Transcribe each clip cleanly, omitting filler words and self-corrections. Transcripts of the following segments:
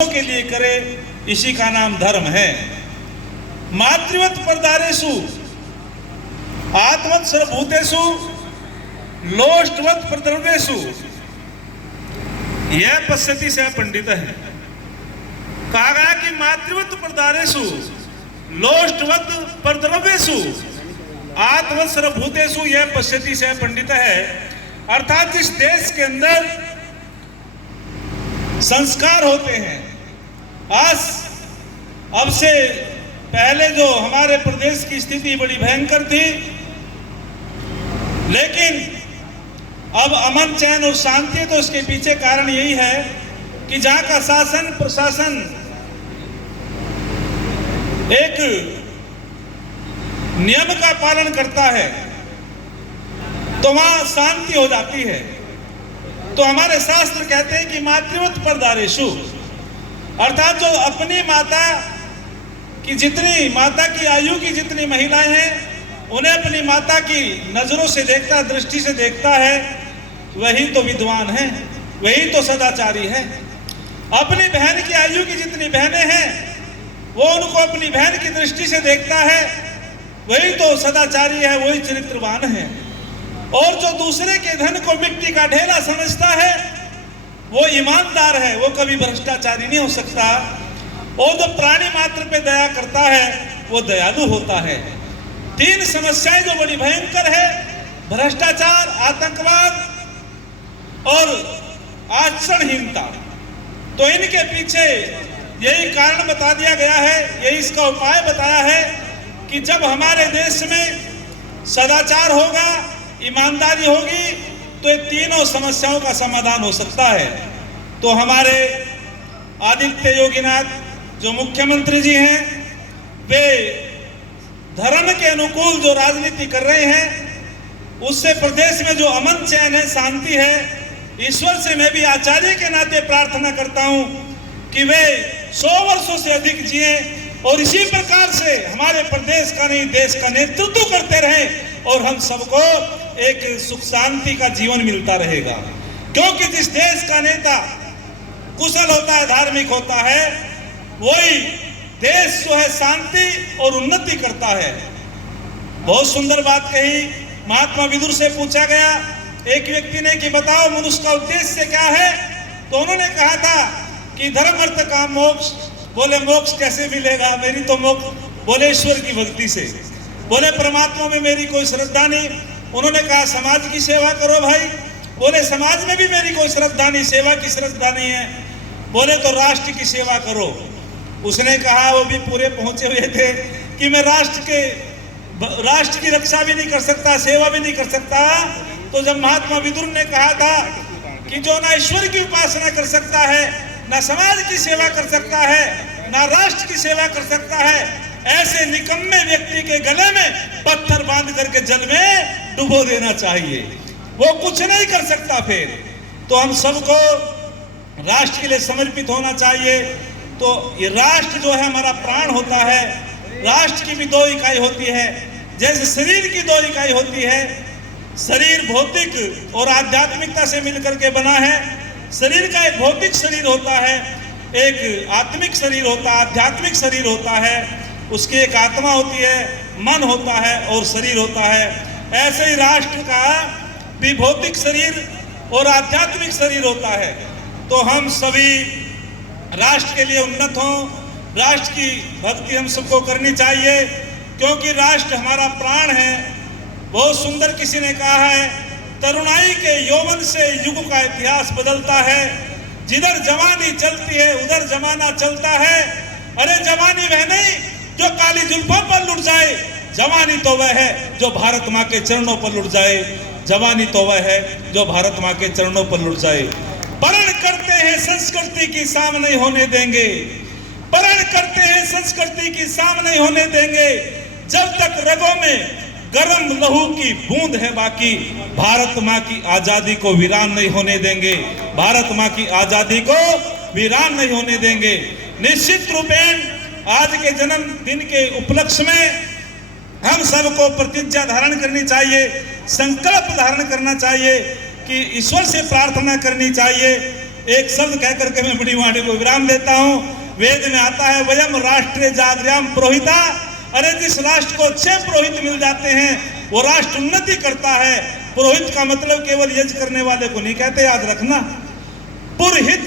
के लिए करे, इसी का नाम धर्म है। मातृवत परदारेषु आत्मवत सर्वभूतेषु लोष्टवत प्रद्रव्येषु यह पश्यति से पंडित है। कहा गया कि मातृवत परदारेषु लोष्टवत प्रद्रव्येषु आत्मवत सर्वभूतेषु यह पश्यति से पंडित है। अर्थात जिस देश के अंदर संस्कार होते हैं, आज अब से पहले जो हमारे प्रदेश की स्थिति बड़ी भयंकर थी, लेकिन अब अमन चैन और शांति, तो इसके पीछे कारण यही है कि जहां का शासन प्रशासन एक नियम का पालन करता है तो वहां शांति हो जाती है। तो हमारे शास्त्र कहते हैं कि मातृवत परदारेषु, अर्थात जो अपनी माता की आयु की जितनी महिलाएं हैं, उन्हें अपनी माता की नजरों से देखता, दृष्टि से देखता है, वही तो विद्वान है, वही तो सदाचारी है। अपनी बहन की आयु की जितनी बहनें हैं, वो उनको अपनी बहन की दृष्टि से देखता है, वही तो सदाचारी है, वही चरित्रवान है। और जो दूसरे के धन को मिट्टी का ढेला समझता है, वो ईमानदार है, वो कभी भ्रष्टाचारी नहीं हो सकता। और जो प्राणी मात्र पे दया करता है, वो दयालु होता है। तीन समस्याएं जो बड़ी भयंकर है, भ्रष्टाचार, आतंकवाद और आचरणहीनता, तो इनके पीछे यही कारण बता दिया गया है, यही इसका उपाय बताया है कि जब हमारे देश में सदाचार होगा, ईमानदारी होगी, तो ये तीनों समस्याओं का समाधान हो सकता है। तो हमारे आदित्य योगीनाथ जो मुख्यमंत्री जी हैं, वे धर्म के अनुकूल जो राजनीति कर रहे हैं, उससे प्रदेश में जो अमन चैन है, शांति है, ईश्वर से मैं भी आचार्य के नाते प्रार्थना करता हूं कि वे 100 वर्षों से अधिक जिए और इसी प्रकार से हमारे प्रदेश का नहीं, देश का नेतृत्व करते रहें और हम सबको एक सुख शांति का जीवन मिलता रहेगा। क्योंकि जिस देश का नेता कुशल होता है, धार्मिक होता है, वही देश जो है शांति और उन्नति करता है। बहुत सुंदर बात कही। महात्मा विदुर से पूछा गया एक व्यक्ति ने कि बताओ मनुष्य का उद्देश्य क्या है, तो उन्होंने कहा था कि धर्म अर्थ काम मोक्ष। बोले मोक्ष कैसे मिलेगा, मेरी तो मोक्ष, बोले ईश्वर की भक्ति से। बोले परमात्मा में मेरी कोई श्रद्धा नहीं। उन्होंने कहा समाज की सेवा करो भाई। बोले समाज में भी मेरी कोई श्रद्धा नहीं, सेवा की श्रद्धा नहीं है। बोले तो राष्ट्र की सेवा करो। उसने कहा, वो भी पूरे पहुंचे हुए थे, कि मैं राष्ट्र की रक्षा भी नहीं कर सकता, सेवा भी नहीं कर सकता। तो जब महात्मा विदुर ने कहा था कि जो ना ईश्वर की उपासना कर सकता है, ना समाज की सेवा कर सकता है, ना राष्ट्र की सेवा कर सकता है, ऐसे निकम्मे व्यक्ति के गले में पत्थर बांध करके जल में डुबो देना चाहिए, वो कुछ नहीं कर सकता। फिर तो हम सबको राष्ट्र के लिए समर्पित होना चाहिए। तो ये राष्ट्र जो है हमारा प्राण होता है। राष्ट्र की भी दो इकाई होती है, जैसे शरीर की दो इकाई होती है। शरीर भौतिक और आध्यात्मिकता से मिलकर के बना है। शरीर का एक भौतिक शरीर होता है, एक आत्मिक शरीर होता है, आध्यात्मिक शरीर होता है। उसकी एक आत्मा होती है, मन होता है और शरीर होता है। ऐसे ही राष्ट्र का भी भौतिक शरीर और आध्यात्मिक शरीर होता है। तो हम सभी राष्ट्र के लिए उन्नत हों, राष्ट्र की भक्ति हम सबको करनी चाहिए, क्योंकि राष्ट्र हमारा प्राण है। बहुत सुंदर किसी ने कहा है, तरुणाई के यौवन से युग का इतिहास बदलता है। जिधर जवानी चलती है उधर जमाना चलता है। अरे जवानी वह नहीं जो काली जुल्फों पर लुट जाए, जवानी तो वह है जो भारत माँ के चरणों पर लुट जाए। जवानी तो वह है जो भारत माँ के चरणों पर लुट जाए। परण करते हैं संस्कृति की शाम नहीं होने देंगे, परण करते हैं संस्कृति की शाम नहीं होने देंगे। जब तक रगों में गरम लहू की बूंद है बाकी, भारत माँ की आजादी को वीरान नहीं होने देंगे, भारत माँ की आजादी को वीरान नहीं होने देंगे। निश्चित रूपेण आज के जन्मदिन के उपलक्ष्य में हम सबको प्रतिज्ञा धारण करनी चाहिए, संकल्प धारण करना चाहिए कि ईश्वर से प्रार्थना करनी चाहिए एक शब्द कह करके मैं बड़ी वाणी को विराम देता हूं। वेद में आता है वयम राष्ट्रे जागर्याम पुरोहिता। अरे जिस राष्ट्र को 6 पुरोहित मिल जाते हैं वो राष्ट्र उन्नति करता है। पुरोहित का मतलब केवल यज्ञ करने वाले को नहीं कहते, याद रखना। पुरहित,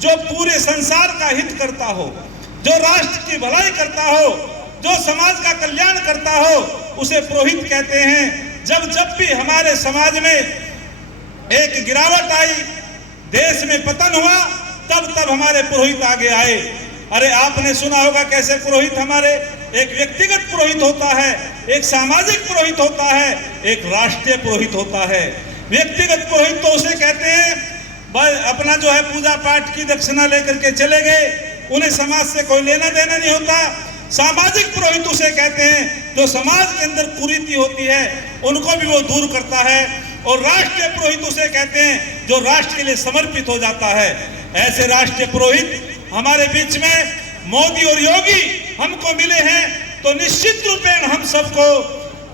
जो पूरे संसार का हित करता हो, जो राष्ट्र की भलाई करता हो, जो समाज का कल्याण करता हो, उसे पुरोहित कहते हैं। जब भी हमारे समाज में एक गिरावट आई, देश में पतन हुआ, तब हमारे पुरोहित आगे आए। अरे आपने सुना होगा कैसे पुरोहित हमारे, एक व्यक्तिगत पुरोहित होता है, एक सामाजिक पुरोहित होता है, एक राष्ट्रीय पुरोहित होता है। व्यक्तिगत पुरोहित तो उसे कहते हैं अपना जो है पूजा पाठ की दक्षिणा लेकर के चले गए, उन्हें समाज से कोई लेना देना नहीं होता। सामाजिक पुरोहित उसे कहते हैं जो समाज के अंदर कुरीति होती है उनको भी वो दूर करता है। और राष्ट्रीय पुरोहित उसे कहते हैं जो राष्ट्र के लिए समर्पित हो जाता है। ऐसे राष्ट्रीय पुरोहित हमारे बीच में मोदी और योगी हमको मिले हैं, तो निश्चित रूपेण हम सबको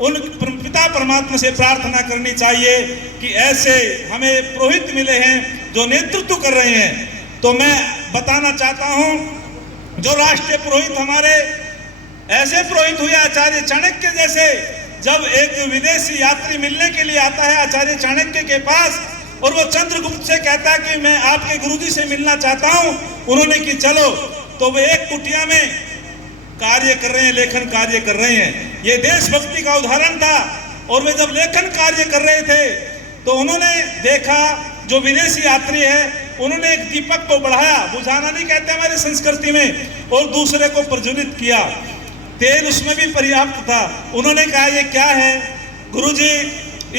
उन पिता परमात्मा से प्रार्थना करनी चाहिए कि ऐसे हमें पुरोहित मिले हैं जो नेतृत्व कर रहे हैं। तो मैं बताना चाहता हूं, जो राष्ट्रीय पुरोहित हमारे ऐसे पुरोहित हुए आचार्य चाणक्य जैसे, जब एक विदेशी यात्री मिलने के लिए आता है आचार्य चाणक्य के पास और वो चंद्रगुप्त से कहता है कि मैं आपके गुरुजी से मिलना चाहता हूं, उन्होंने कि चलो, तो वे एक कुटिया में कार्य कर रहे हैं, लेखन कार्य कर रहे हैं। ये देशभक्ति का उदाहरण था। और वे जब लेखन कार्य कर रहे थे तो उन्होंने देखा जो विदेशी यात्री है, उन्होंने एक दीपक को बढ़ाया, बुझाना नहीं कहते हमारी संस्कृति में, और दूसरे को प्रज्वलित किया। तेल उसमें भी पर्याप्त था। उन्होंने कहा ये क्या है गुरुजी,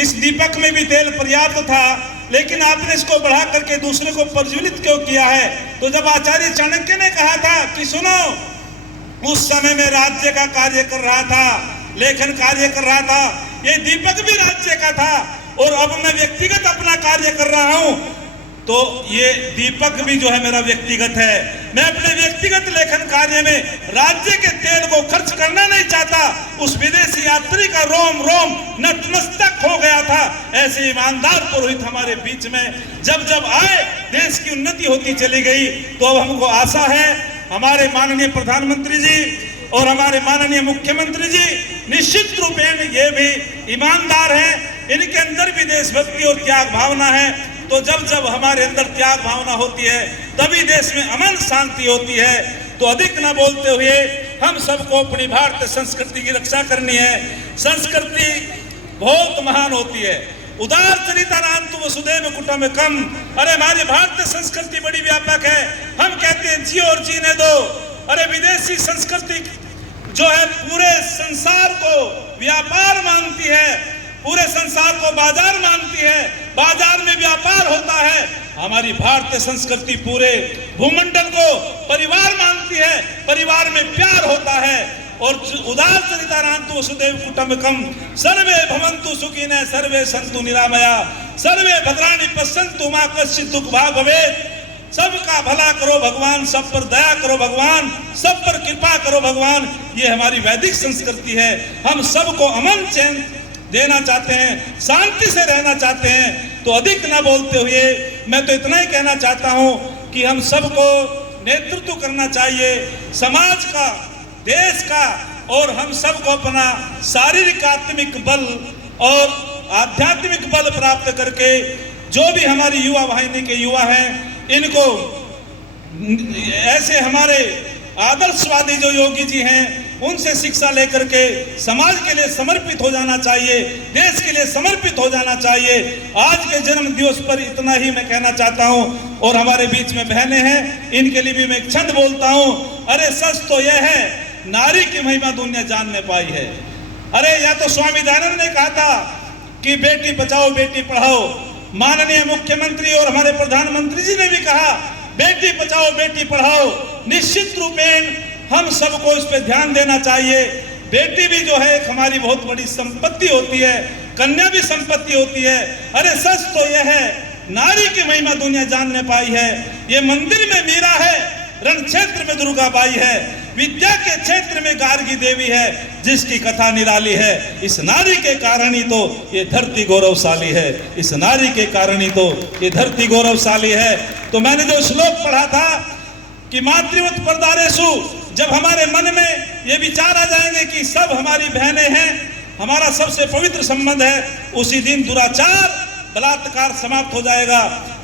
इस दीपक में भी तेल पर्याप्त था, लेकिन आपने इसको बढ़ा करके दूसरे को प्रज्वलित क्यों किया है? तो जब आचार्य चाणक्य ने कहा था कि सुनो, उस समय में राज्य का कार्य कर रहा था, लेखन कार्य कर रहा था, ये दीपक भी राज्य का था, और अब मैं व्यक्तिगत अपना कार्य कर रहा हूं, तो ये दीपक भी जो है मेरा व्यक्तिगत है। मैं अपने व्यक्तिगत लेखन कार्य में राज्य के तेल को खर्च करना नहीं चाहता। उस विदेशी यात्री का रोम रोम नतमस्तक हो गया था। ऐसे ईमानदार पुरोहित हमारे बीच में जब जब आए, देश की उन्नति होती चली गई। तो अब हमको आशा है हमारे माननीय प्रधानमंत्री जी और हमारे माननीय मुख्यमंत्री जी निश्चित रूपेण ये भी ईमानदार हैं, इनके अंदर भी देशभक्ति और त्याग भावना है। तो जब हमारे अंदर त्याग भावना होती है तभी देश में अमन शांति होती है। तो अधिक न बोलते हुए हम सबको अपनी भारतीय संस्कृति की रक्षा करनी है। संस्कृति बहुत महान होती है। उदार चरितानां तु वसुधैव कुटुम्बकम्। अरे हमारी भारतीय संस्कृति बड़ी व्यापक है। हम कहते हैं जियो और जीने दो। अरे विदेशी संस्कृति जो है पूरे संसार को व्यापार मानती है, पूरे संसार को बाजार मानती है, बाजार में व्यापार होता है। हमारी भारतीय संस्कृति पूरे भूमंडल को परिवार मानती है, परिवार में प्यार होता है। और उदार चरितानां तु वसुधैव कुटुम्बकम्। सर्वे भवन्तु सुखिनः सर्वे सन्तु निरामया सर्वे भद्राणि पश्यन्तु मा कश्चित् दुःख भाग् भवेत्। सबका भला करो भगवान, सब पर दया करो भगवान, सब पर कृपा करो भगवान। ये हमारी वैदिक संस्कृति है। हम सबको अमन चैन देना चाहते हैं, शांति से रहना चाहते हैं। तो अधिक ना बोलते हुए मैं तो इतना ही कहना चाहता हूं कि हम सबको नेतृत्व करना चाहिए समाज का, देश का, और हम सबको अपना शारीरिक आत्मिक बल और आध्यात्मिक बल प्राप्त करके जो भी हमारी युवा वाहिनी के युवा हैं, इनको ऐसे हमारे आदर्शवादी जो योगी जी हैं उनसे शिक्षा लेकर के समाज के लिए समर्पित हो जाना चाहिए, देश के लिए समर्पित हो जाना चाहिए। आज के जन्म दिवस पर इतना ही मैं कहना चाहता हूं। और हमारे बीच में बहनें हैं, इनके लिए भी मैं एक छंद बोलता हूं। अरे सच तो यह है, नारी की महिमा दुनिया जानने पाई है। अरे या तो स्वामी दयानंद ने कहा था कि बेटी बचाओ बेटी पढ़ाओ, माननीय मुख्यमंत्री और हमारे प्रधानमंत्री जी ने भी कहा बेटी बचाओ बेटी पढ़ाओ। निश्चित रूपेण हम सबको इस पे ध्यान देना चाहिए। बेटी भी जो है एक हमारी बहुत बड़ी संपत्ति होती है, कन्या भी संपत्ति होती है। अरे सच तो यह है, नारी की महिमा दुनिया जानने पाई है। ये मंदिर में मीरा है, रण क्षेत्र में दुर्गा बाई है। विद्या के क्षेत्र में गार्गी देवी है, जिसकी कथा निराली है। इस नारी के कारण ही तो ये धरती गौरवशाली है, इस नारी के कारण ही तो ये धरती गौरवशाली है। तो मैंने जो श्लोक पढ़ा था कि मातृवत परदारेषु, जब हमारे मन में ये विचार आ जाएंगे कि सब हमारी बहनें हैं, हमारा सबसे पवित्र संबंध है, उसी दिन दुराचार बलात्कार समाप्त हो जाएगा।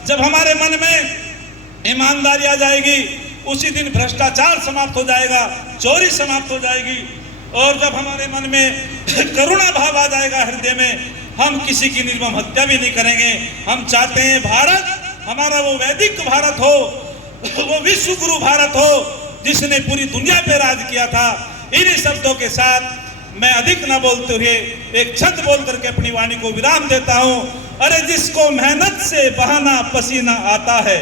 जब हमारे मन में ईमानदारी आ जाएगी, उसी दिन भ्रष्टाचार समाप्त हो जाएगा, चोरी समाप्त हो जाएगी। और जब हमारे मन में करुणा भाव आ जाएगा हृदय में, हम किसी की निर्मम हत्या भी नहीं करेंगे। हम चाहते हैं भारत हमारा वो वैदिक भारत हो, वो विश्व गुरु भारत हो, जिसने पूरी दुनिया पे राज किया था। इन्हीं शब्दों के साथ मैं अधिक न बोलते हुए एक छंद बोल करके अपनी वाणी को विराम देता हूं। अरे जिसको मेहनत से बहाना पसीना आता है,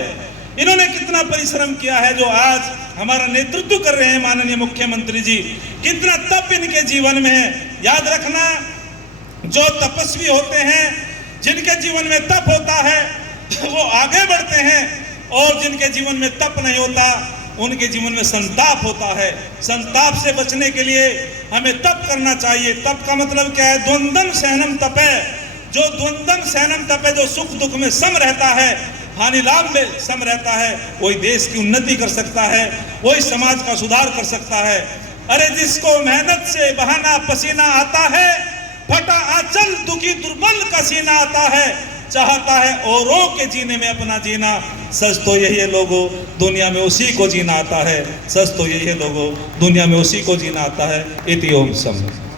इन्होंने कितना परिश्रम किया है जो आज हमारा नेतृत्व कर रहे हैं माननीय मुख्यमंत्री जी। कितना तप इनके जीवन में है। याद रखना, जो तपस्वी होते हैं, जिनके जीवन में तप होता है, वो आगे बढ़ते हैं, और जिनके जीवन में तप नहीं होता, उनके जीवन में संताप होता है। संताप से बचने के लिए हमें तप करना चाहिए। तप का मतलब क्या है? द्वंद्वम सहनम तप है। जो द्वंद्वम सहनम तप है, जो सुख दुख में सम रहता है, हानि लाभ में सम रहता है, वही देश की उन्नति कर सकता है, वही समाज का सुधार कर सकता है। अरे जिसको मेहनत से बहाना पसीना आता है, फटा आंचल दुखी दुर्बल का सीना आता है, चाहता है औरों के जीने में अपना जीना। सच तो यही है लोगों, दुनिया में उसी को जीना आता है। सच तो यही है लोगों, दुनिया में उसी को जीना आता है। इति ओम शंभु।